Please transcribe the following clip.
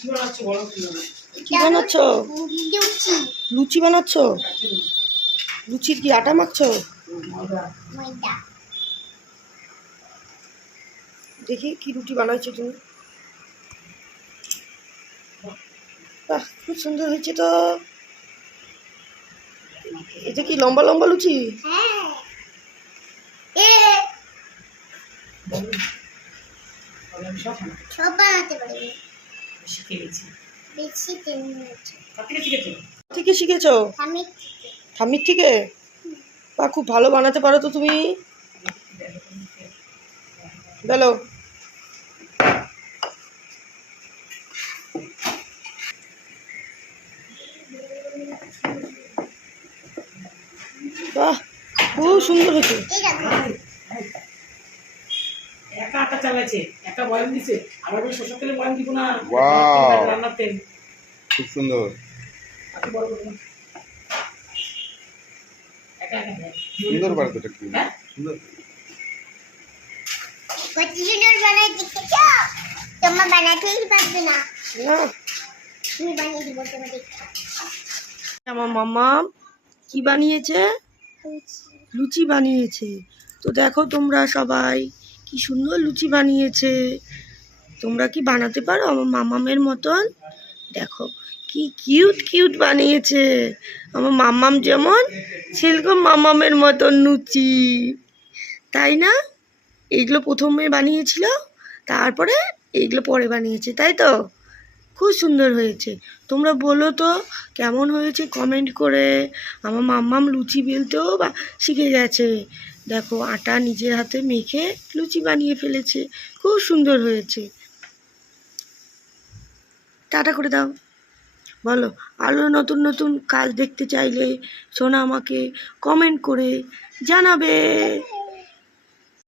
কি বানাচ্ছ? লুচি বানাচ্ছ? লুচির কি আটা মাখছো? দেখি কি রুটি বানাইছো তুমি। বাহ, খুব সুন্দর হয়েছে তো। এটা কি লম্বা লম্বা লুচি? সব বানাতে পারবে। থেকে শিখেছো? ঠাম্মির থেকে? বা খুব ভালো বানাতে পারো তো তুমি। বলো। বাহ, খুব সুন্দর হয়েছে। একা আটা চালাচ্ছে, একা বয়ান দিছে, আবার ওই শসা তেলে বয়ান দিব না। রান্নার তেল খুব সুন্দর। সুন্দর বানাতে এটা কি সুন্দর। কত সুন্দর বানাই দেখেছো? তোমরা বানাতেই পারবে না। তুমি বানিয়ে দিব তোমাদের। আমার মামা কি বানিয়েছে? লুচি বানিয়েছে। তো দেখো তোমরা সবাই কি সুন্দর লুচি বানিয়েছে। তোমরা কি বানাতে পারো আমার মামামের মতন? দেখো কি কিউট কিউট বানিয়েছে। আমার মামাম যেমন সেরকম মামামের মতন লুচি, তাই না? এইগুলো প্রথমে বানিয়েছিল, তারপরে এইগুলো পরে বানিয়েছে, তাই তো? খুব সুন্দর হয়েছে। তোমরা বলো তো কেমন হয়েছে কমেন্ট করে। আমার মাম্মাম লুচি বেলতেও বা শিখে গেছে। দেখো আটা নিজের হাতে মেখে লুচি বানিয়ে ফেলেছে। খুব সুন্দর হয়েছে। টাটা করে দাও। বলো আরও নতুন নতুন কাজ দেখতে চাইলে সোনা আমাকে কমেন্ট করে জানাবে।